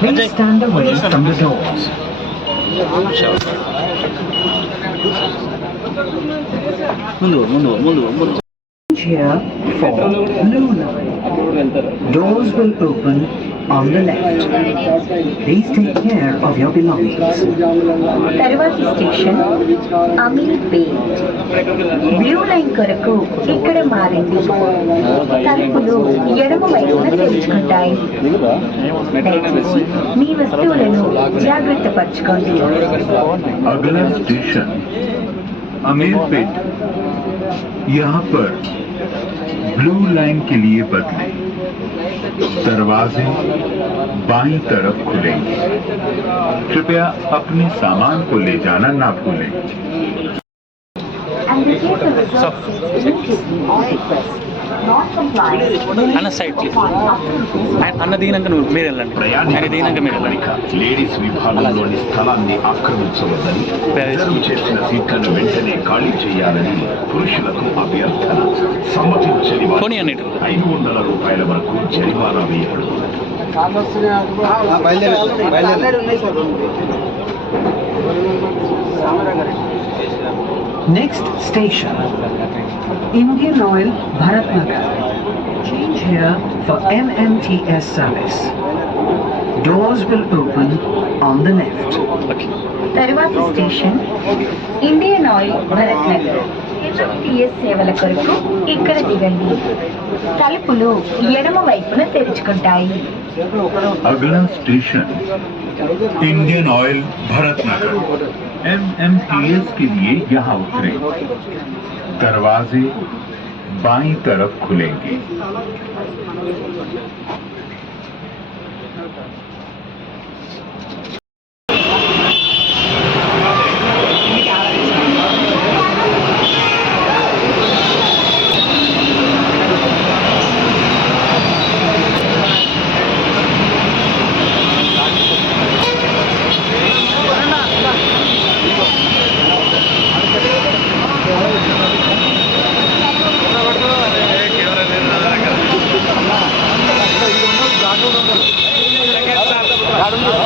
Please stand away from the doors. Here for blue line. Doors will open on the left. Please take care of your belongings. తర్వాతి station Ameerpet. Blue line కొరకు ఇక్కడ మారింది. తలుపులు ఎడమ వైపున తెరుచుకుంటాయి. దయచేసి మీ వస్తువులను జాగ్రత్త పరచుకోండి. अगला स्टेशन अमीरपेट। यहाँ पर ब्लू लाइन के लिए बदलें। दरवाजे बाईं तरफ खुलेंगे। कृपया अपने सामान को ले जाना ना भूलें। అన్న సైడ్ అన్న దిగినాక మీరు వెళ్ళండి. ఆయన దిగినాక మీరు వెళ్ళండి. లేడీస్ విభాగంలోని స్థలాన్ని ఆక్రమించవద్దని, రిజర్వ్ చేసిన సీట్లను వెంటనే ఖాళీ చేయాలని పురుషులకు అభ్యర్థన. సమ్మతించని వారు 500 రూపాయల వరకు జరిమానా వేయబడుతుంది. Next station, Indian Oil, Bharatnagar. Change here for MMTS service. Doors will open on the left. తర్వాతి station Indian oil Bharat Nagar. MMTS సేవల కొరకు ఇక్కడ దిగండి. తలుపులు ఎడమ వైపున తెరుచుకుంటాయి. अगला station Indian oil Bharatnagar. MMTS के लिए यहाँ उतरे। दरवाजे बाईं तरफ खुलेंगे। గాడు